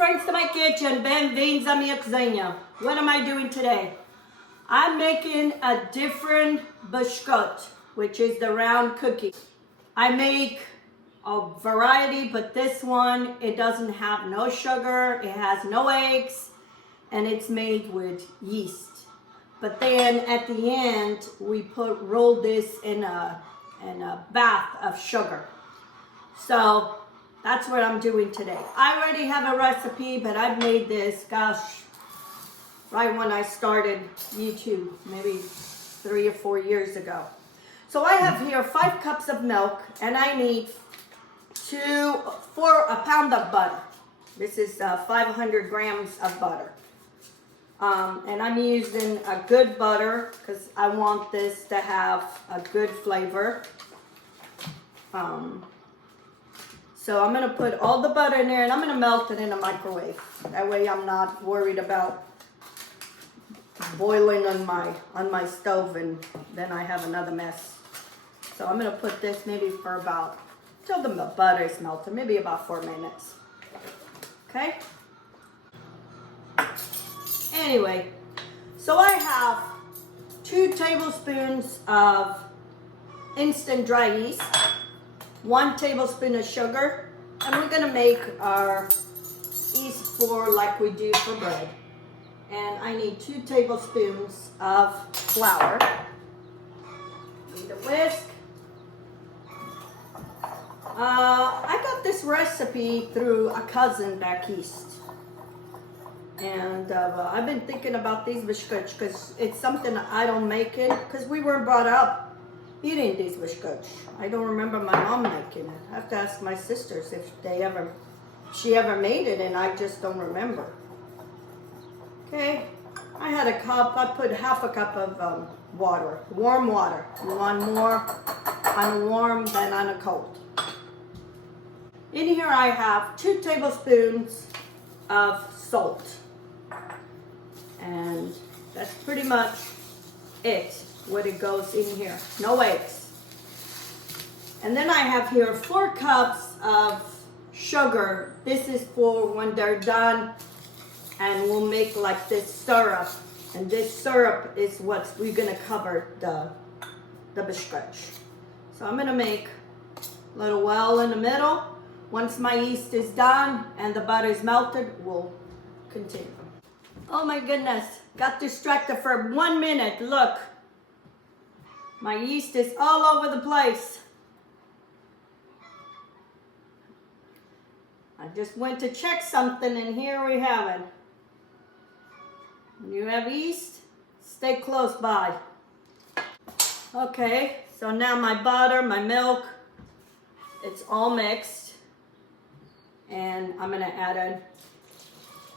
friends to my kitchen. Bem-vindos à minha cozinha. What am I doing today? I'm making a different biscuit, which is the round cookie. I make a variety, but this one, it doesn't have no sugar, it has no eggs, and it's made with yeast. But then at the end, we roll this in a bath of sugar. So that's what I'm doing today. I already have a recipe, but I've made this, gosh, right when I started YouTube, maybe 3 or 4 years ago. So I have here 5 cups of milk, and I need a pound of butter. This is 500 grams of butter. And I'm using a good butter because I want this to have a good flavor. So I'm going to put all the butter in there, and I'm going to melt it in a microwave. That way I'm not worried about boiling on my stove, and then I have another mess. So I'm going to put this maybe for about, till the butter is melted, maybe about 4 minutes. Okay? Anyway, so I have 2 tablespoons of instant dry yeast, 1 tablespoon of sugar, and we're going to make our yeast flour like we do for bread. And I need 2 tablespoons of flour. Need a whisk. I got this recipe through a cousin back east. And I've been thinking about these biscuits because it's something I don't make it because we weren't brought up eating these biscuits. I don't remember my mom making it. I have to ask my sisters if she ever made it, and I just don't remember. Okay, I had a cup. I put half a cup of water, warm water. You want more on a warm than on a cold. In here I have 2 tablespoons of salt. And that's pretty much it, what it goes in here. No eggs. And then I have here 4 cups of sugar. This is for when they're done, and we'll make like this syrup. And this syrup is what we're gonna cover the biscuits. So I'm gonna make a little well in the middle. Once my yeast is done and the butter is melted, we'll continue. Oh my goodness, got distracted for 1 minute. Look, my yeast is all over the place. I just went to check something, and here we have it. When you have yeast, stay close by. Okay, so now my butter, my milk, it's all mixed. And I'm gonna add it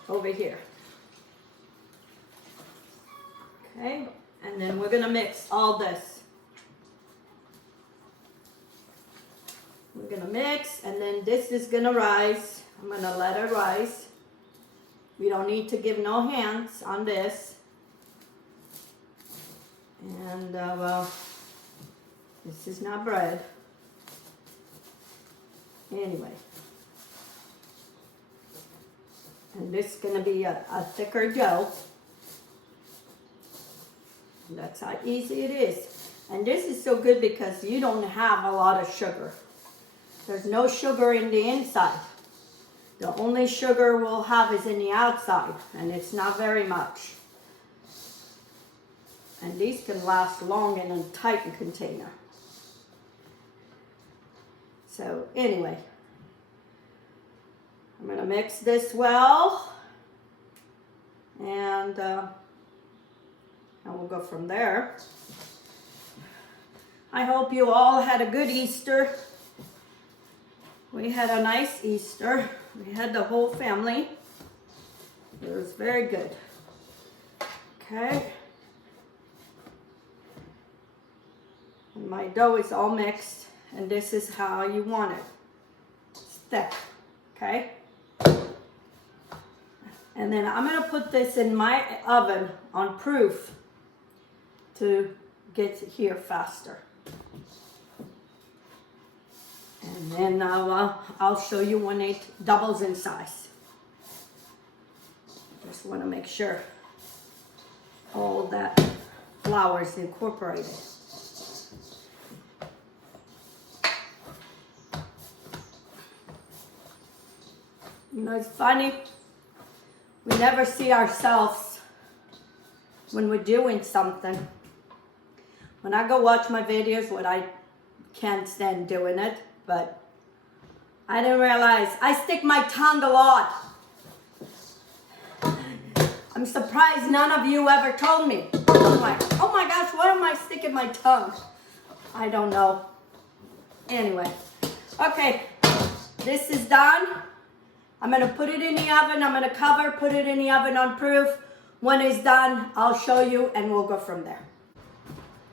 over here. Okay, and then we're gonna mix all this. We're gonna mix, and then this is gonna rise. I'm gonna let it rise. We don't need to give no hands on this. And well, this is not bread. Anyway. And this is gonna be a thicker dough. That's how easy it is. And this is so good because you don't have a lot of sugar. There's no sugar in the inside. The only sugar we'll have is in the outside, and it's not very much. And these can last long in a tight container. So anyway, I'm gonna mix this well, and we'll go from there. I hope you all had a good Easter. We had a nice Easter. We had the whole family. It was very good. Okay. And my dough is all mixed, and this is how you want it. It's thick. Okay. And then I'm gonna put this in my oven on proof to get here faster. And then I'll show you when it doubles in size. Just want to make sure all that flour is incorporated. You know, it's funny. We never see ourselves when we're doing something. When I go watch my videos, I can't stand doing it, but I didn't realize I stick my tongue a lot. I'm surprised none of you ever told me. I'm like, oh my gosh, why am I sticking my tongue? I don't know. Anyway, okay, this is done. I'm gonna put it in the oven. I'm gonna cover, put it in the oven on proof. When it's done, I'll show you and we'll go from there.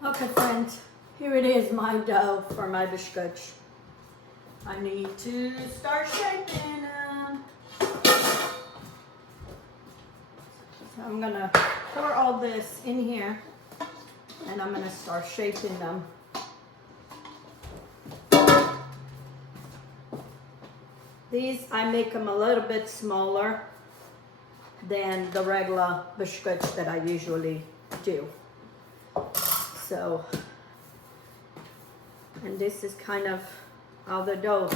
Okay, friends, here it is, my dough for my biscuits. I need to start shaping them. So I'm gonna pour all this in here and I'm gonna start shaping them. These, I make them a little bit smaller than the regular biscuits that I usually do. So, and this is kind of how the dough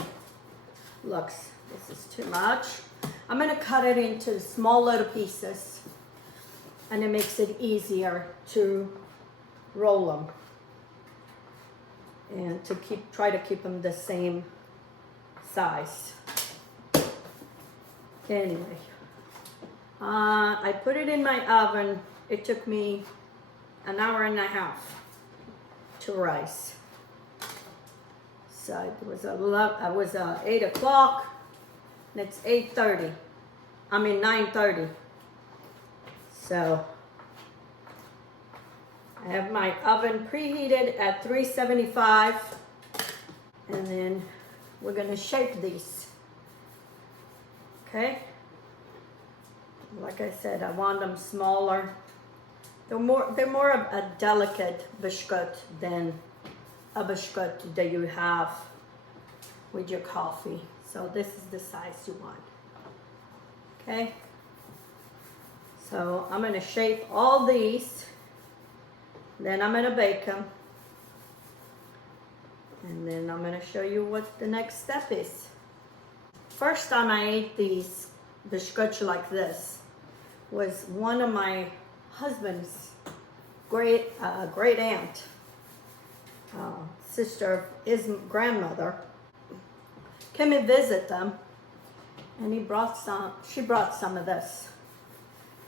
looks. This is too much. I'm gonna cut it into small little pieces and it makes it easier to roll them and to try to keep them the same size. Anyway, I put it in my oven. It took me an hour and a half to rise. So it was 8 o'clock and it's 8:30. I mean 9:30. So I have my oven preheated at 375 and then we're gonna shape these. Okay, like I said, I want them smaller. They're more of a delicate biscuit than a biscuit that you have with your coffee. So this is the size you want. Okay, so I'm gonna shape all these, then I'm gonna bake them, and then I'm gonna show you what the next step is. First time I ate these biscuits like this was one of my husband's great aunt, sister, his grandmother, came and visit them, and she brought some of this.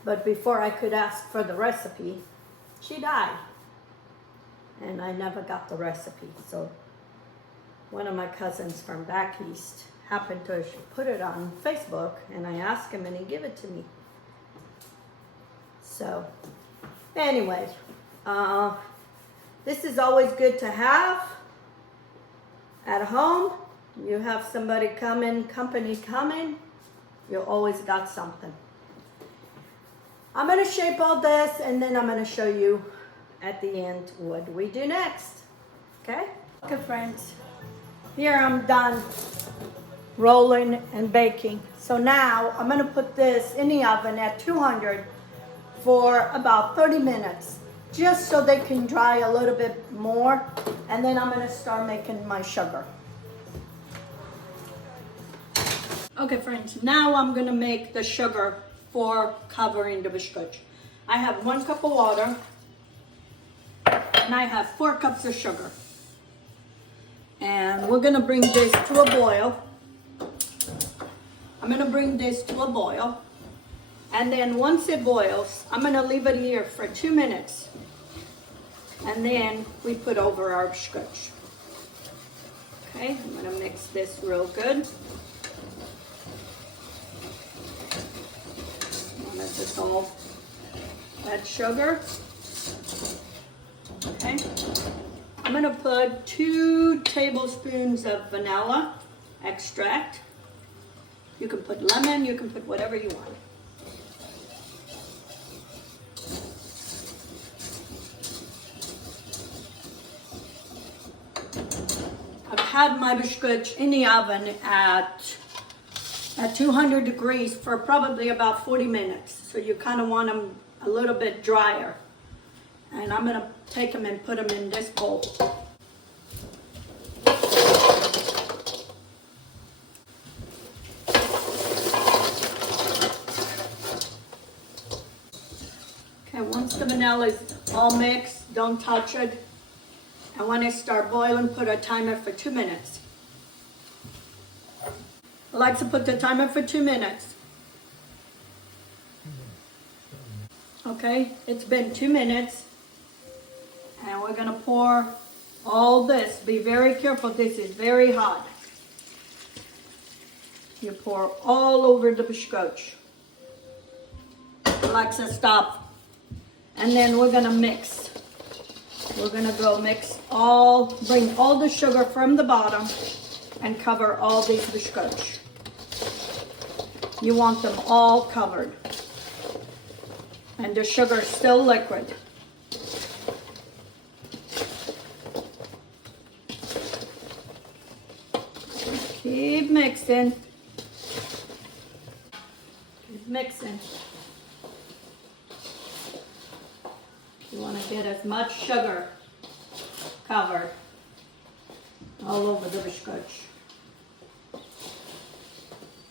But before I could ask for the recipe, she died, and I never got the recipe. So one of my cousins from back east happened to put it on Facebook, and I asked him and he gave it to me. So anyway, this is always good to have at home. You have somebody company coming, you always got something. I'm gonna shape all this and then I'm gonna show you at the end what we do next. Okay? Okay, friends, here I'm done rolling and baking. So now I'm gonna put this in the oven at 200 for about 30 minutes, just so they can dry a little bit more, and then I'm gonna start making my sugar. Okay, friends, now I'm gonna make the sugar for covering the biscuit. I have 1 cup of water, and I have 4 cups of sugar. And we're gonna bring this to a boil. I'm gonna bring this to a boil, and then once it boils, I'm gonna leave it here for 2 minutes, and then we put over our biscuits. Okay, I'm gonna mix this real good. I'm gonna dissolve that sugar. Okay, I'm gonna put 2 tablespoons of vanilla extract. You can put lemon, you can put whatever you want. I've had my biscuits in the oven at at 200 degrees for probably about 40 minutes. So you kind of want them a little bit drier. And I'm gonna take them and put them in this bowl. Okay, once the vanilla is all mixed, don't touch it. And when it starts boiling, put a timer for 2 minutes. I like to put the timer for 2 minutes. Okay, it's been 2 minutes. And we're gonna pour all this. Be very careful, this is very hot. You pour all over the biscuits. Alexa, stop. And then we're gonna mix. We're gonna go mix bring all the sugar from the bottom and cover all these biscuits. You want them all covered. And the sugar is still liquid. Keep mixing. Keep mixing. You want to get as much sugar covered all over the biscuits.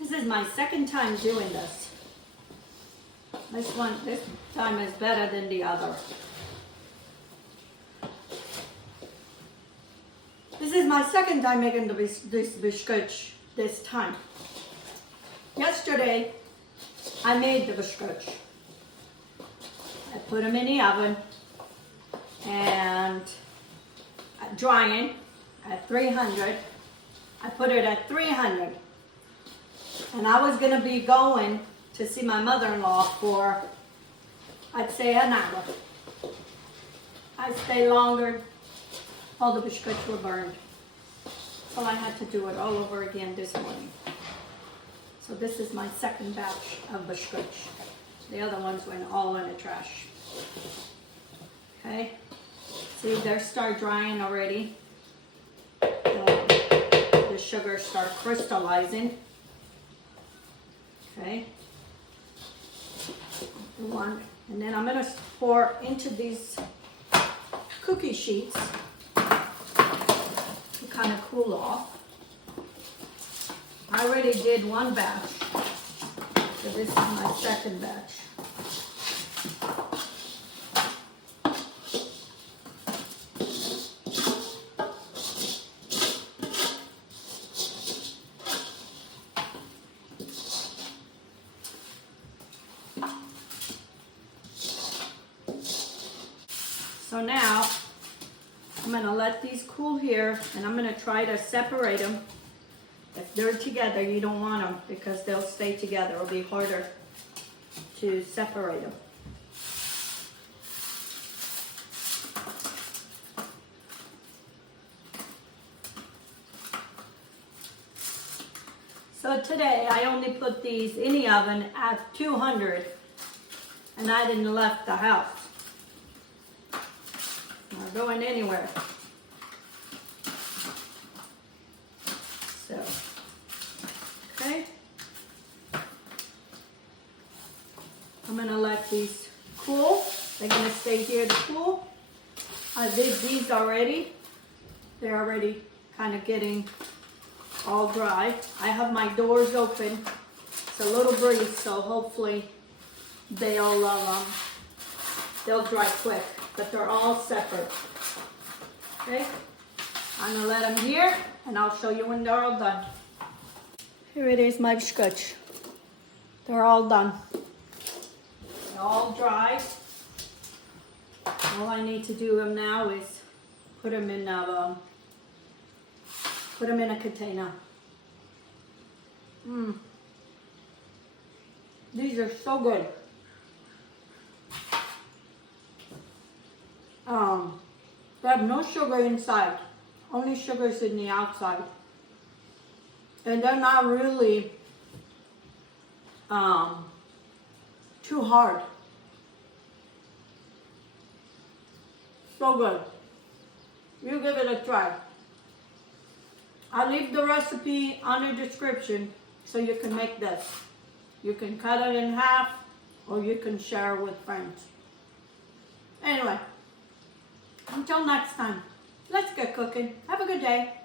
This is my second time doing this. This time is better than the other. This is my second time making this biscuits this time. Yesterday, I made the biscuits. I put them in the oven and drying at 300. I put it at 300. And I was gonna be going to see my mother-in-law for, I'd say, an hour. I stayed longer. All the biscuits were burned. So I had to do it all over again this morning. So this is my second batch of biscuits. The other ones went all in the trash. Okay, see, they start drying already. The sugar start crystallizing. Okay, and then I'm gonna pour into these cookie sheets to kind of cool off. I already did one batch, so this is my second batch. So now I'm going to let these cool here, and I'm going to try to separate them. If they're together, you don't want them because they'll stay together. It'll be harder to separate them. So today I only put these in the oven at 200, and I didn't left the house. Not going anywhere. So, okay. I'm gonna let these cool. They're gonna stay here to cool. I did these already. They're already kind of getting all dry. I have my doors open. It's a little breeze, so hopefully they'll dry quick. But they're all separate. Okay, I'm gonna let them here, and I'll show you when they're all done. Here it is, my biscuits. They're all done. They're all dry. All I need to do them now is put them in a container. These are so good. They have no sugar inside, only sugars in the outside. And they're not really too hard. So good. You give it a try. I'll leave the recipe on the description So you can make this. You can cut it in half, or you can share with friends. Anyway, until next time, let's get cooking. Have a good day.